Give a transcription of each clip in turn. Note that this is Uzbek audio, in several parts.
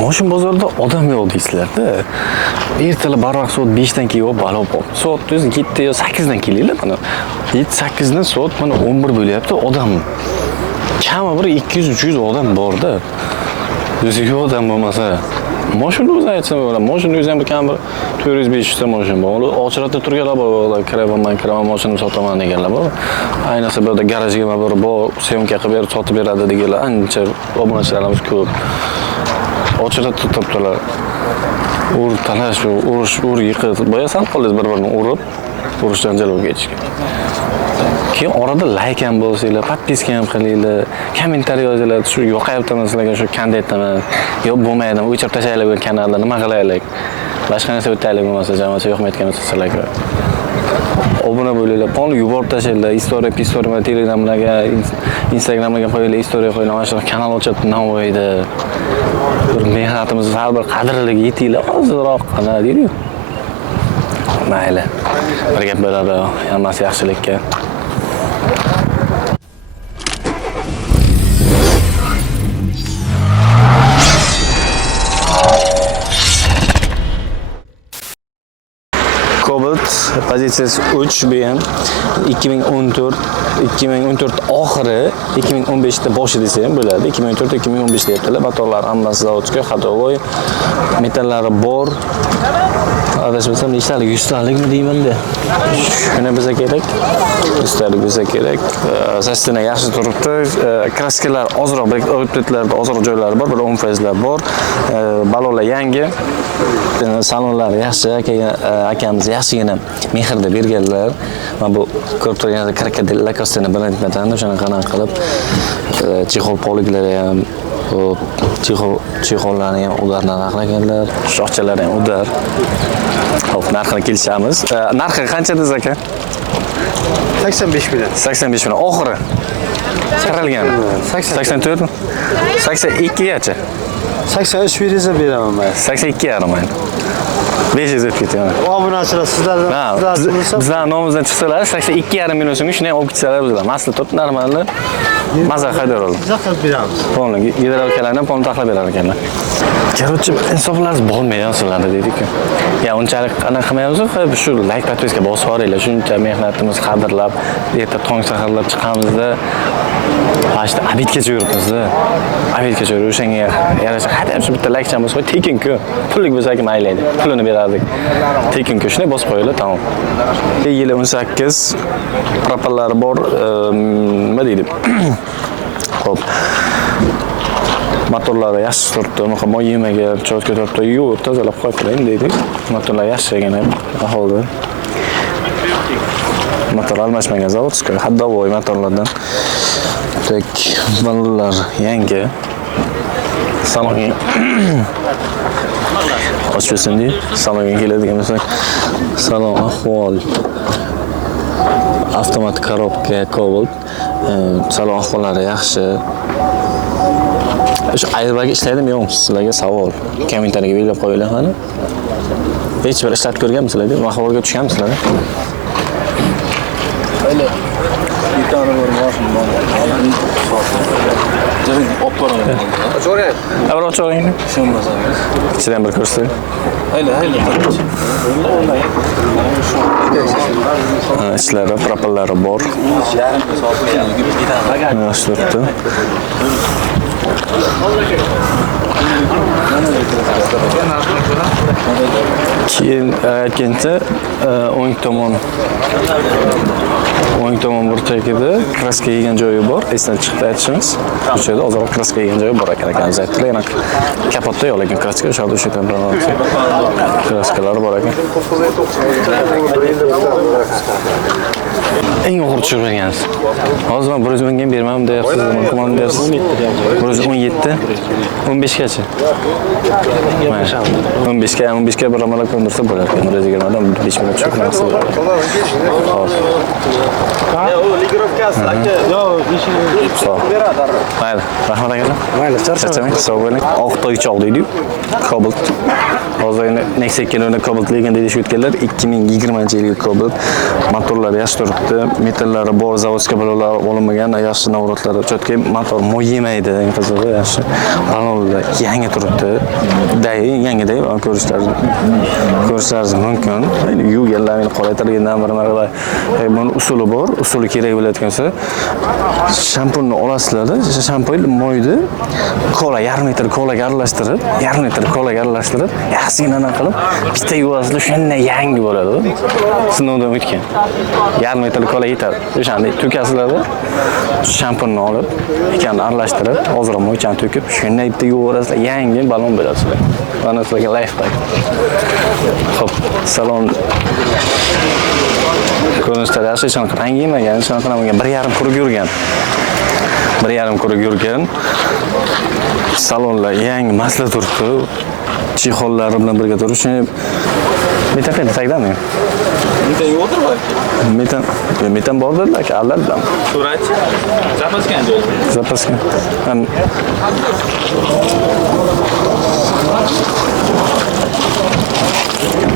Moshin bozorida odam yo'q deysizlar-da. Ertalab barvaqt soat 5 dan keyin balo bor. Soat 7 yo 8 dan kelinglar mana. 7-8 dan soat mana 11 bo'lyapti, odam. Kami bir 200-300 odam bor-da. O'zi yo'q odam bo'lmasa, moshin o'zi aytsam bo'ladi. Moshin o'zi ham bir kam bir 400-500 ta moshin bor. Ular ochratda turganlar bor, kiraman moshinimni sotaman deganlar bor. Ayniqsa bu yerda garajga bir bor, syomka qilib berib sotib beradi deganlar ancha obunachilarimiz ko'p. Ochratda turibdilar. Ur talash, ur yiqit. Boya sal qo'lingiz bir-birini urib, urush janjal bo'lib ketishgan. Keyin orada like ham bo'lsanglar, podpiska ham qilinglar, kommentariy yozinglar, shu yoqayaptimi sizlarga shu kondentimi, yo'q bo'lmaydimi, o'chirib tashlaylik bu kanalni, nima qilaylik? Boshqa narsa o'taylik bo'lmasa, jamoasi yoqmayotgan bo'lsa sizlarga. Obuna bo'linglar, qolib yuborib tashlanglar, story, Telegramlarga, Instagramga qo'yinglar, story qo'yinglar, mana shu kanal ochib Navoiyda bir mehnatimizni har bir qadriga yetinglar, ozroq qana deydi-ku. Mayli. Bir gap bo'ladi, hammasi yaxshilikka. Cobalt pozitsiyasi 3 BM 2014 oxiri 2015 da boshi desa ham bo'ladi. 2014-2015 deyaptilar. Motorlar hammasi zavodga, xatovoy, metallari bor. Adashmasam nechtalik 100 talikmi deyman-da. Shuni bizga kerak. 100 talik bizga kerak. Sastina yaxshi turibdi. Kraskalar ozroq, outletlarda ozroq joylari bor, bir 10 faizlar bor. Balolar yangi. Salonlar yaxshi, akamiz yaxshigina mehrda berganlar. Mana bu ko'rib turganingiz krokodil lakostini brenddan o'shanaqa qilib, chexol poliklari ham, chexollarni ham udardan aqlaganlar, shoxchalari ham udar. Xo'p, narxini kelishamiz. Narxi qancha dediz aka? 85 million. 85 million oxiri. Qaralgan. 84 mi? 82 gacha. 83 versa beraman men. 82 yarim men. 500 o'tib ketaman. Obunachilar sizlardan bizlar nomimizdan chiqsalar 82,5 million so'mga shuni ham olib ketsalar bizlar masli turib normalni maza haydar olib. Zakat beramiz. Polni gidrokalardan polni taxlab berar ekanlar. Короче, insoflaringiz bo'lmaydi sizlarda deydik-ku. Ya unchalik qanaqa qilmaymiz, shu like podpiska bosib yuboringlar. Shuncha mehnatimiz qadrlab, erta tong saharlab chiqamizda Başta abidgacha yuribmiz-da. Abidgacha yurib, o'shanga yarasha hadeb shu bitta like cham bosib, tekin-ku. Pullik bo'lsa-ki mayli edi. Pulini berardik. Tekin-ku shunday bosib qo'yinglar, tamom. Yili 18 propallari bor, nima deydi? Xo'p. Motorlari yaxshi turibdi, moy yemagan, cho'tka turibdi, yuvib tozalab qo'yib deydik. Motorlar yaxshigan ahvolda. Motor almashmagan zavodskiy, haddovoy motorlardan. Tak, balonlar yangi. Salonga ochib deydi. Salonga keladigan bo'lsak, salon ahvol. Avtomat korobka, Cobalt. Salon ahvollari yaxshi. Shu airbag ishlaydimi yo'qmi sizlarga savol. Kommentariyaga belgilab qo'yinglar qani. Hech bir ishlatib ko'rganmisizlar? Ahvolga tushganmisizlar? Öyle bir tane var maaşım var. Cebin oplar var. Açoraya. Avro açoring. Şun bazarız. İçinden bir ko'rsatib. Öyle. İçlari, propellari bor. Yaxshi turibdi. Keyin aytgancha o'ng tomon burchagida kraska yegan joyi bor. Esdan chiqdi aytishimiz. O'sha yerda ozroq kraska yegan joyi bor ekan akamiz aytdilar. Yana kapotda yo'q, lekin kraska o'sha yerda o'sha temperatura kraskalari bor ekan. Eng yuqori tushirib bergansiz. Hozir men 110 ga bermam deyapsiz, nima deyapsiz? 117, 15 gacha. 15 ga bir amalga ko'ndirsa bo'ladi. 120 dan 5 minut tushib narsa. Hozir. Ya o ligirovkasi aka. Yo, Mayli, rahmat akalar. Mayli, charchamang. Sog' bo'ling. Oqtoychoq deydi-yu. Cobalt. Hozir Nexia kelganda Cobalt legan deydi shu o'tganlar 2020-yilgi Cobalt. Motorlari yaxshi turibdi, metallari bor, zavodskiy balolar olinmagan, yaxshi navratlari, cho'tka motor moy yemaydi, qizig'i yaxshi. kanalida yangi turibdi. Yangiday ko'rishlaringiz mumkin. Yuganlar meni qoraytirgandan bir buni usuli bor. Usuli kerak bo'layotgansa shampunni olasizlar, shampun moyni kola, yarim litr kolaga aralashtirib, yaxshigina qilib bitta yuvasizlar, shunda yangi bo'ladi. Sinovdan o'tgan. Yarim litr kola yetadi. O'shanday to'kasizlar, shampunni olib, ekanni aralashtirib, ozroq moychani to'kib, shunda bitta yuvaverasizlar, yangi balon berasizlar. Mana sizlarga life pack. Xo'p, salon ko'rinishlari yaxshi, shunaqa rangi yemagan, shunaqa qilmagan, 1,5 quruq yurgan. Salonlar yangi masla turibdi. Chexollari bilan birga turibdi. Metan qanday tagdami? Metan yo'qdir balki. Metan bordir, aka, albatta. So'rachi. Zapaskan joy. Zapaskan.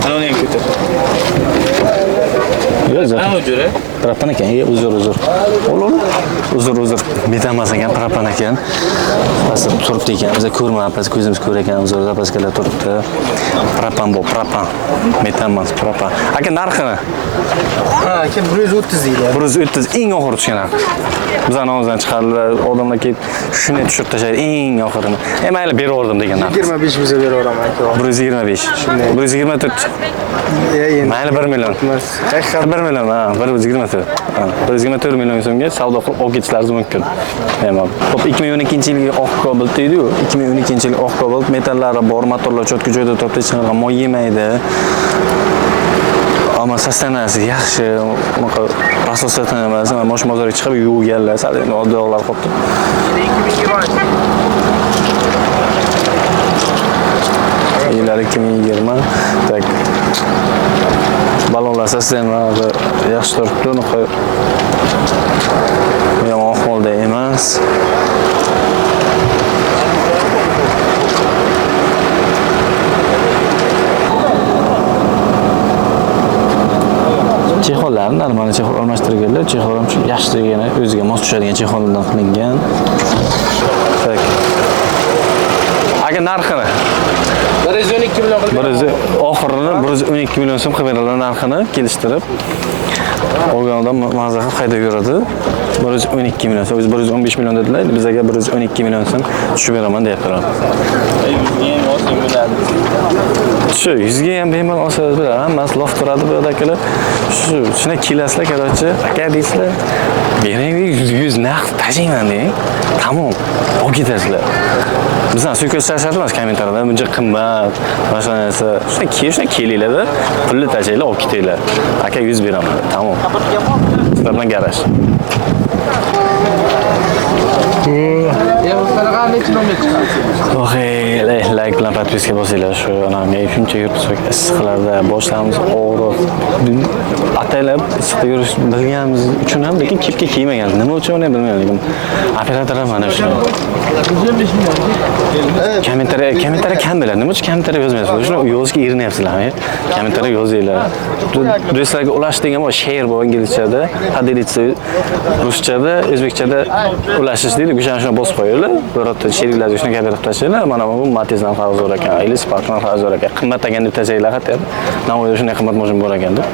Ana uni ham ko'tar. Ana o'jura. Propan ekan, uzr. Uzr. Metan emas ekan, propan ekan. Pastda turibdi ekan, biz ko'rmayapmiz, ko'zimiz ko'rayotgan uzr, zapaskalar turibdi. Propan bu, propan. Metan emas, propan. Aka, narxini? Ha, aka 130 deydi. 130 eng oxiri tushgan narx. Bizning og'izdan chiqardilar, odamlar kelib shuni tushirib tashlaydi eng oxirini. Mayli beraverdim degan narx. 25 bizga beraveraman aka. 125. 124. Mayli 1 million. 1 million, ha, 124. 124 million so'mga savdo qilib olib ketishlaringiz mumkin. Xo'p, 2012-yilgi oq Cobalt deydi-ku. 2012-yilgi oq Cobalt metallari bor, motorlar cho'tki joyda turibdi, hech qanaqa moy yemaydi. Ammo sostanasi yaxshi, unaqa asosiyatan emas, mosh bozorga chiqib yuvganlar, sal endi oddiy qolibdi. 2020 tak balonlar sostanasi yaxshi turibdi, unaqa yomon ahvolda emas. Chexollarni normal chexol almashtirganlar, chexol ham yaxshigina o'ziga mos tushadigan chexollardan qilingan. Tak. Aka, narxini 112 million qilib. Oxirini 112 million so'm qilib beradilar, narxini kelishtirib. Olganda mazax qayda yuradi? 112 million, o'zi 115 million dedilar, bizga 112 million so'm tushib beraman deyaptilar. Shu 100 ga ham bemalol olsangiz bo'ladi, hammasi lof turadi bu yerdagilar. Shuna kelasizlar, qarochi, aka deysizlar. Bering 100 naqd tashiyman deng. Tamom, olib ketasizlar. Bizdan suykashlar emas kommentariyada, buncha qimmat, boshqa narsa. Shuna kelinglar-da, pulni tashinglar, olib ketinglar. Aka 100 beraman. Tamom. Sizlar bilan garaj. Like bilan podpiska bosinglar, shu anamga shuncha yurib issiqlarda boshlarimiz og'rib, ataylab issiqda yurish bilganimiz uchun ham, lekin kepka kiymaganmiz. Nima uchun uni bilmayman, lekin operatorlar mana shuni. Kommentariya kam biladi. Nima uchun kommentariya yozmaysiz? Shuni yozishga erinayapsizlarmi? Kommentariya yozinglar. Do'stlarga ulash degan bor, share bor inglizchada, hadiritsda ruschada, o'zbekchada ulashish deydi. Shuni bosib qo'yinglar. Bu yerda sheriklarga shuni gapirib tashlanglar. Mana bu Matizdan farzor ekan, Elis Sparkdan farzor ekan. Qimmat ekan deb tashlaylar, hatto. Navoiyda shunday qimmat mashina bor ekan deb.